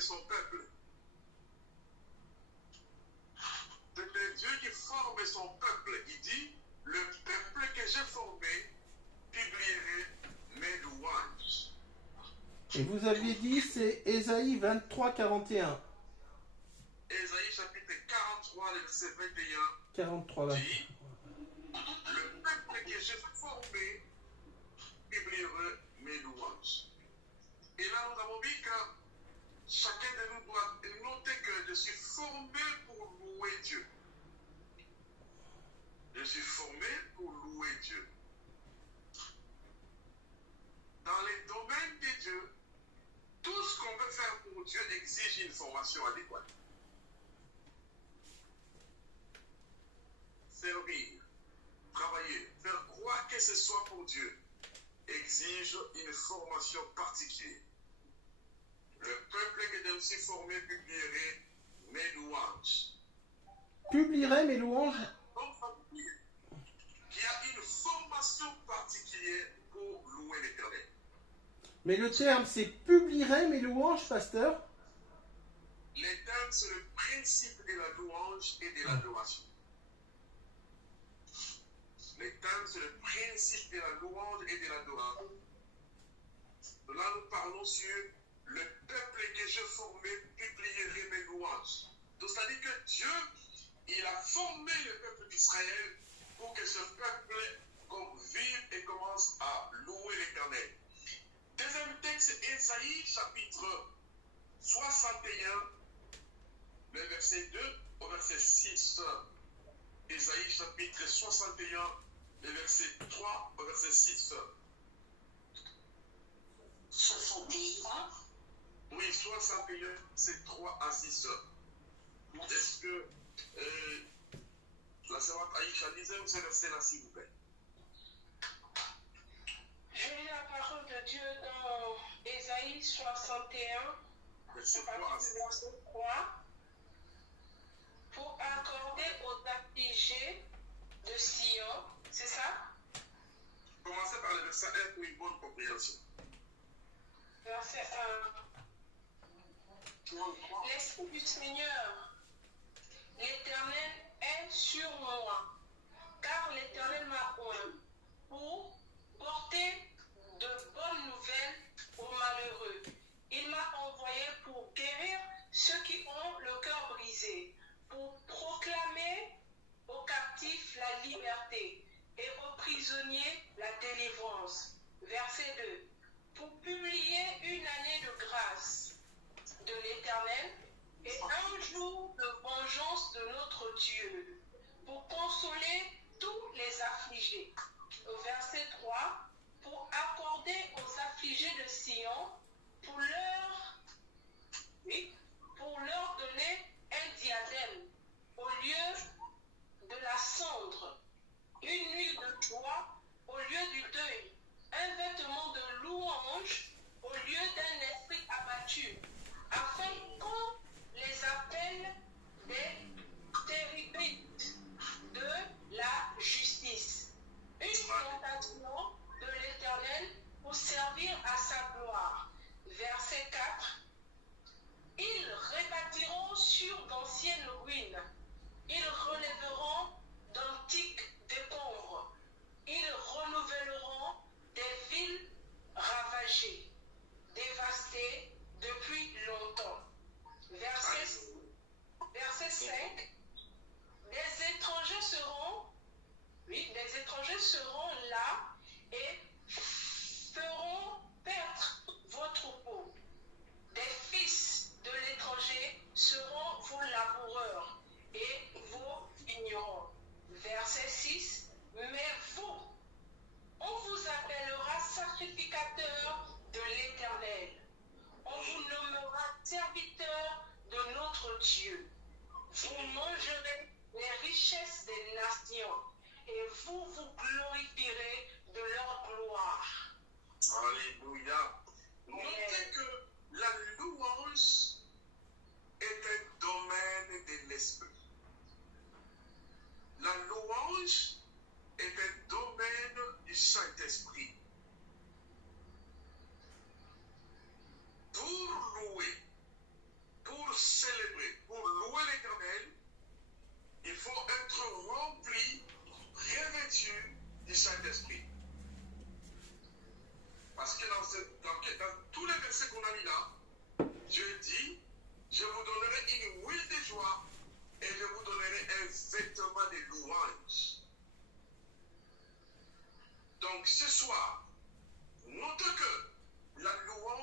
former son peuple. C'est Dieu qui forme son peuple. Il dit, le peuple que j'ai formé publierait mes louanges. Et vous aviez dit, c'est Ésaïe 23, 41. Ésaïe chapitre 43, verset 21. 43, 21. Dit, le peuple que j'ai formé publierait mes louanges. Et là, nous avons dit que chacun de nous doit noter que je suis formé pour louer Dieu. Je suis formé pour louer Dieu. Dans les domaines de Dieu, tout ce qu'on veut faire pour Dieu exige une formation adéquate. Servir, travailler, faire quoi que ce soit pour Dieu exige une formation particulière. Le peuple que je me suis formé publierait mes louanges. Publierait mes louanges. Donc, ça veut dire qu'il y a une formation particulière pour louer l'Éternel. Mais le terme, c'est publierait mes louanges, pasteur. Les termes, c'est le principe de la louange et de l'adoration. Les termes, c'est le principe de la louange et de l'adoration. Là, nous parlons sur le peuple que j'ai formé publierait mes louanges. Donc, ça dit que Dieu, il a formé le peuple d'Israël pour que ce peuple vive et commence à louer l'Éternel. Deuxième texte, c'est Ésaïe chapitre 61, le verset 2 au verset 6. Ésaïe chapitre 61, le verset 3 au verset 6. 61. Oui, 61, c'est 3 à 6. Est-ce que la sœur Aïcha lisez ce verset-là, s'il vous plaît? Je lis la parole de Dieu dans Ésaïe 61, Verset à 3 à partir 6. du verset 3, pour accorder aux affligés de Sion, c'est ça? Commencez par le verset 1 pour une bonne compréhension. Verset 1. L'Esprit du Seigneur, l'Éternel est sur moi, car l'Éternel m'a oint pour porter de bonnes nouvelles aux malheureux. Il m'a envoyé pour guérir ceux qui ont le cœur brisé, pour proclamer aux captifs la liberté et aux prisonniers la délivrance. Verset 2. Pour publier une année de grâce de l'Éternel et un jour de vengeance de notre Dieu, pour consoler tous les affligés. Au verset 3, pour accorder aux affligés de Sion, pour leur donner un diadème au lieu de la cendre, une nuit de joie au lieu du deuil, un vêtement de louange au lieu d'un esprit abattu, afin qu'on les appelle des téribites de la justice, une plantation de l'Éternel pour servir à sa gloire. Verset 4. Il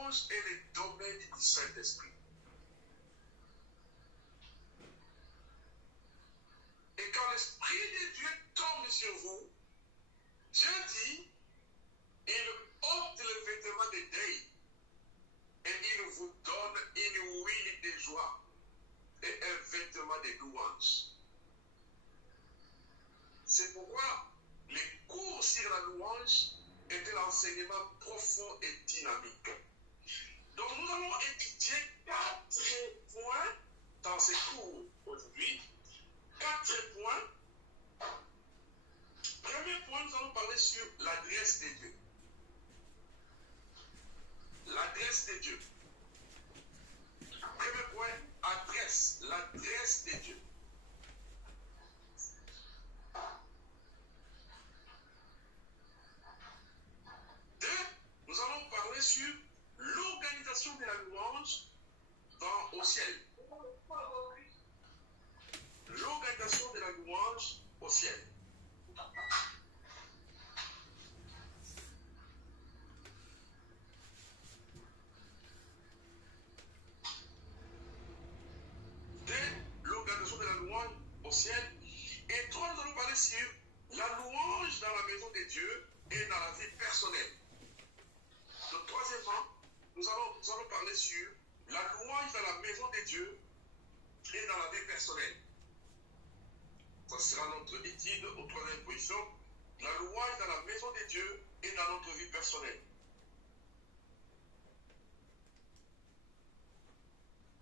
louange est le domaine du Saint-Esprit. Et quand l'Esprit de Dieu tombe sur vous, Dieu dit, il ôte le vêtement de deuil et il vous donne une huile de joie et un vêtement de louange. C'est pourquoi les cours sur la louange étaient l'enseignement profond et dynamique. Donc nous allons étudier 4 points dans ces cours aujourd'hui. 4 points. Premier point, nous allons parler sur l'adresse de Dieu. L'adresse de Dieu. Premier point, adresse. L'adresse de Dieu. Deux, nous allons parler sur l'organisation de la louange au ciel. L'organisation de la louange au ciel. L'organisation de la louange au ciel. Et trois, nous allons parler sur la louange dans la maison de Dieu et dans la vie personnelle. Donc, troisièmement, nous allons parler sur la louange dans la maison de Dieu et dans la vie personnelle. Ça sera notre étude au troisième position. La louange dans la maison de Dieu et dans notre vie personnelle.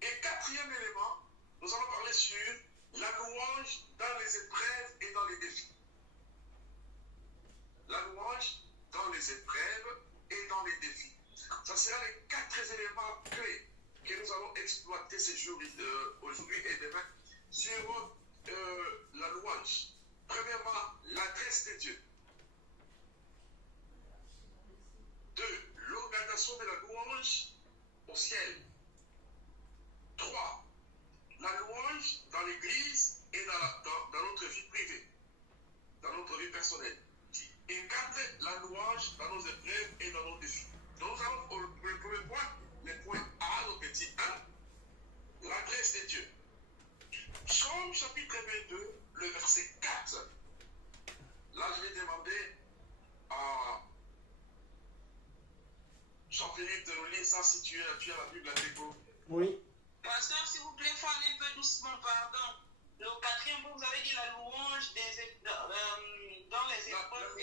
Et quatrième élément, nous allons parler sur la louange dans les épreuves et dans les défis. La louange dans les épreuves et dans les défis. Ça sera les 4 éléments clés que nous allons exploiter ces jours aujourd'hui et demain sur la louange. Premièrement, l'adresse de Dieu. 2. L'organisation de la louange au ciel. 3. La louange dans l'église et dans notre vie privée, dans notre vie personnelle. Et 4. La louange dans nos épreuves et dans nos défis. Donc nous allons pour le premier point, le point A, le petit 1, l'adresse de Dieu. Psaume chapitre 22, le verset 4. Là, je vais demander à Jean-Philippe de nous lire ça si tu as la Bible à l'écho. Oui. Pasteur, s'il vous plaît, il faut aller un peu doucement, pardon. Le 4e point, vous avez dit la louange dans les épreuves.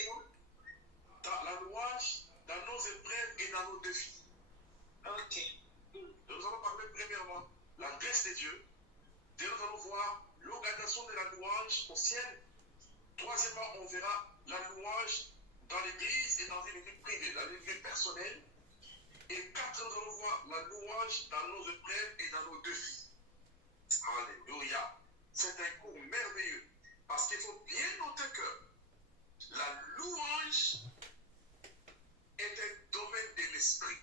La louange dans nos épreuves et dans nos défis. Ok. Donc, nous allons parler premièrement l'adresse de Dieu. Nous allons voir l'organisation de la louange au ciel. Troisièmement, on verra la louange dans l'église et dans une vie privée, la vie personnelle. Et 4, nous allons voir la louange dans nos épreuves et dans nos défis. Alléluia. C'est un cours merveilleux. Parce qu'il faut bien noter que la louange est un domaine de l'esprit.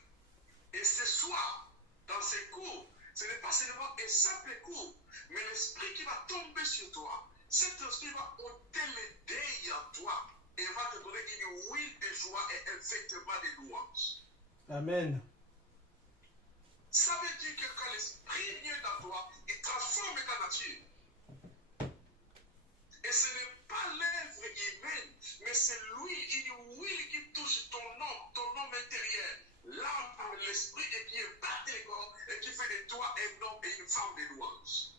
Et ce soir, dans ces cours, ce n'est pas seulement un simple cours, mais l'esprit qui va tomber sur toi, cet esprit va ôter le deuil en toi et va te donner une huile de joie et un vêtement de louange. Amen. Ça veut dire que quand l'esprit vient dans toi, il transforme ta nature. Et ce n'est pas l'œuvre humaine, mais c'est lui, une huile qui touche ton homme intérieur, l'âme, l'esprit, et qui impacte les corps, et qui fait de toi un homme et une femme de louange.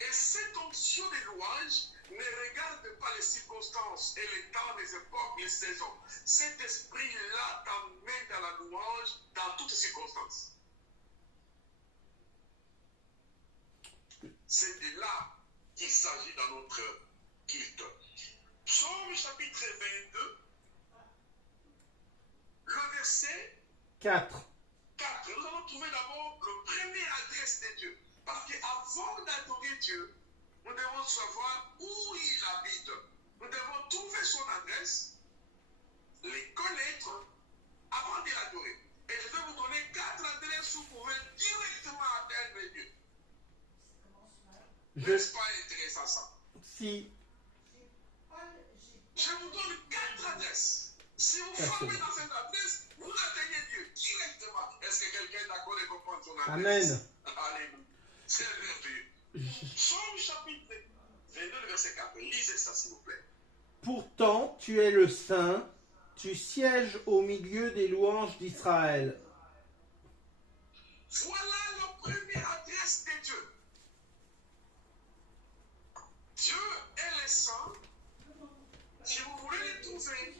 Et cette onction de louange ne regarde pas les circonstances et les temps, les époques, les saisons. Cet esprit-là t'emmène dans la louange dans toutes circonstances. C'est de là qu'il s'agit dans notre culte. Psaume chapitre 22, le verset 4. 4. Nous allons trouver d'abord le premier adresse de Dieu. Parce qu'avant d'adorer Dieu, nous devons savoir où il habite. Nous devons trouver son adresse, les connaître avant de l'adorer. Et je vais vous donner 4 adresses où vous pouvez directement atteindre Dieu. N'est-ce pas intéressant ça? Si. Je vous donne 4 adresses. Si vous formez dans cette adresse, vous atteignez Amen. Alléluia. C'est merveilleux. Psaume chapitre 22, le verset 4. Lisez ça, s'il vous plaît. Pourtant, tu es le Saint, tu sièges au milieu des louanges d'Israël. Voilà la première adresse de Dieu. Dieu est le saint. Si vous voulez le trouver,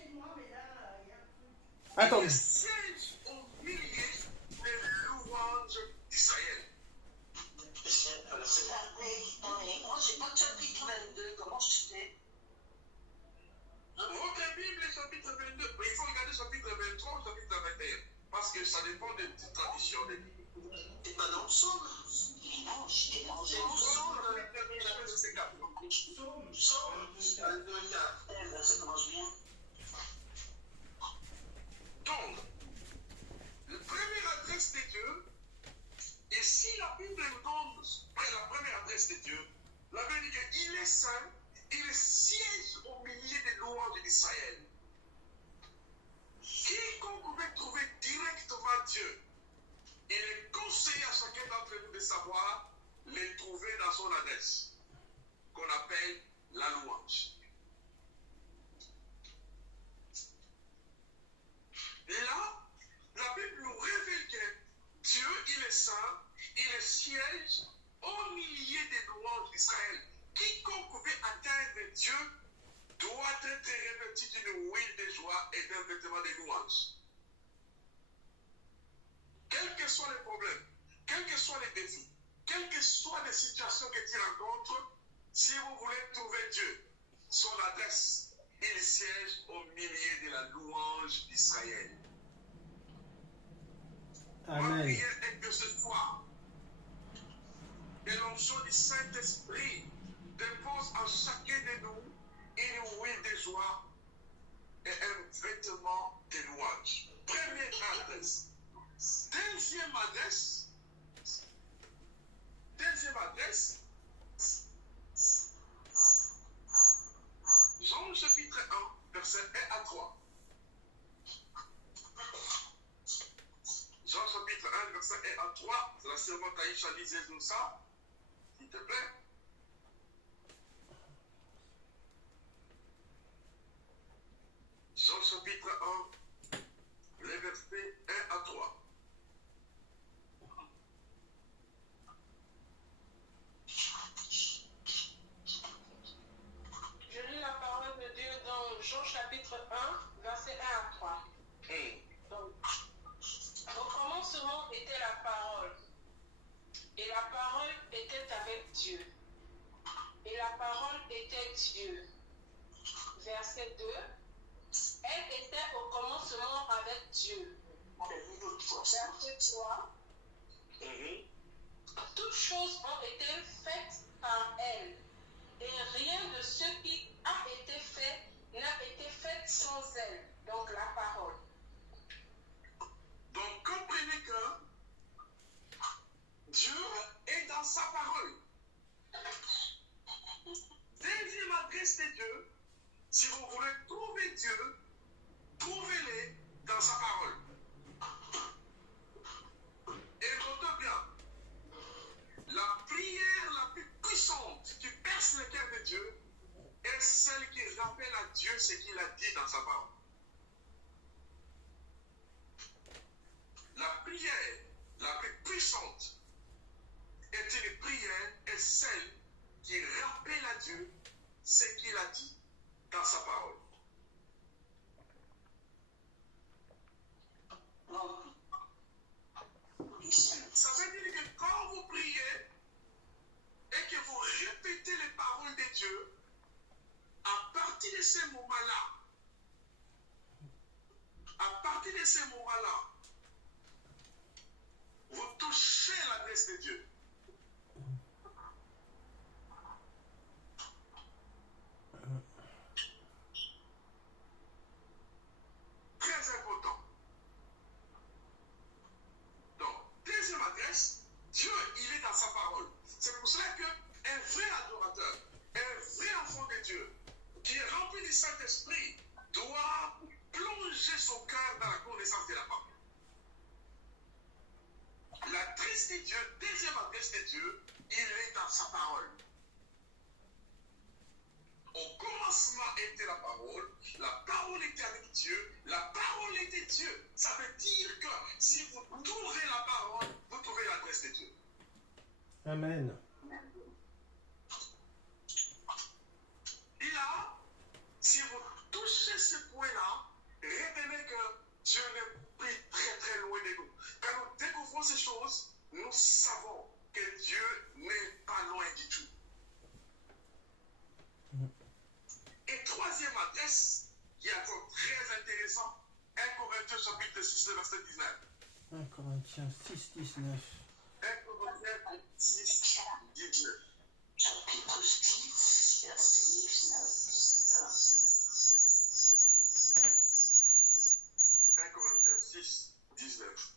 Attendez. il siège au milieu des louanges d'Israël. Moi, j'ai pas de chapitre 22. Comment je sais? Votre Bible est chapitre 22. Mais il faut regarder chapitre 23 ou chapitre 21. Parce que ça dépend des traditions des Bibles. C'est pas dans le psaume. Non, j'étais dans le psaume. Verset 4. Psaume 22, 4. Ça commence bien. Donc, la première adresse de Dieu, et si la Bible nous donne la première adresse de Dieu, la Bible dit qu'il est saint, il siège au milieu des louanges d'Israël. Quiconque pouvait trouver directement Dieu, il est conseillé à chacun d'entre nous de savoir les trouver dans son adresse, qu'on appelle la louange. Et là, la Bible nous révèle que Dieu, il est saint, il siège au milieu des louanges d'Israël. Quiconque pouvait atteindre Dieu doit être revêtu d'une huile de joie et d'un vêtement de louange. Quels que soient les problèmes, quels que soient les défis, quelles que soient les situations que tu rencontres, si vous voulez trouver Dieu, son adresse, il siège au milieu de la louange d'Israël. Amen. Ma prière est que ce soir, que l'onction du Saint-Esprit dépose en chacun de nous une huile de joie et un vêtement de louange. Première adresse. Deuxième adresse. Jean chapitre 1, verset 1 à 3. Jean chapitre 1, verset 1 à 3. C'est la servante Aïcha, lisez-nous ça, s'il te plaît. Jean chapitre 1, les versets 1 à 3. Je lis la parole de Dieu dans Jean chapitre 1, verset 1 à 3. Donc, au commencement était la parole, et la parole était avec Dieu, et la parole était Dieu. Verset 2. Elle était au commencement avec Dieu. Verset 3. Toutes choses ont été faites par elle, et rien de ce qui a été fait n'a été fait sans elle. Donc la parole. Donc comprenez que Dieu est dans sa parole. Deuxième adresse de Dieu, si vous voulez trouver Dieu, trouvez-le dans sa parole. Et notez bien, la prière la plus puissante qui perce le cœur de Dieu est celle qui rappelle à Dieu ce qu'il a dit dans sa parole. La prière la plus puissante est une prière est celle qui rappelle à Dieu ce qu'il a dit dans sa parole. Ça veut dire que quand vous priez et que vous répétez les paroles de Dieu, à partir de ce moment-là, vous touchez l'adresse de Dieu. Très important. Donc, deuxième adresse, Dieu, il est dans sa parole. C'est pour cela qu'un vrai adorateur, un vrai enfant de Dieu, qui est rempli du Saint-Esprit, doit plonger son cœur dans la connaissance de la parole. La triste des dieux, deuxième adresse des dieux, il est dans sa parole. Au commencement était la parole était avec Dieu, la parole était Dieu. Ça veut dire que si vous trouvez la parole, vous trouvez l'adresse de Dieu. Amen. Et là, si vous touchez ce point-là, retenez que Dieu n'est plus très très loin de nous. Quand nous découvrons ces choses, nous savons que Dieu n'est pas loin du tout. Et troisième adresse, qui est encore très intéressant, 1 Corinthiens chapitre 6, verset 19. 1 Corinthiens 6, 19. 1 Corinthiens 6, 19. Chapitre 6, verset 19. 1 Corinthiens 6, 19.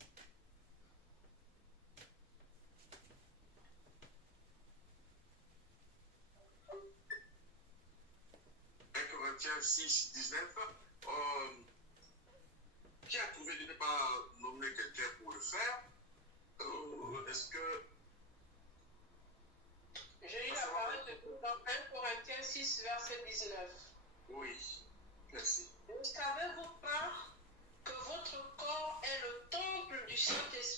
Corinthiens 6, 19. Qui a trouvé de ne pas nommer quelqu'un pour le faire? Est-ce que. J'ai eu la parole dans 1 Corinthiens 6, verset 19. Oui, merci. Vous savez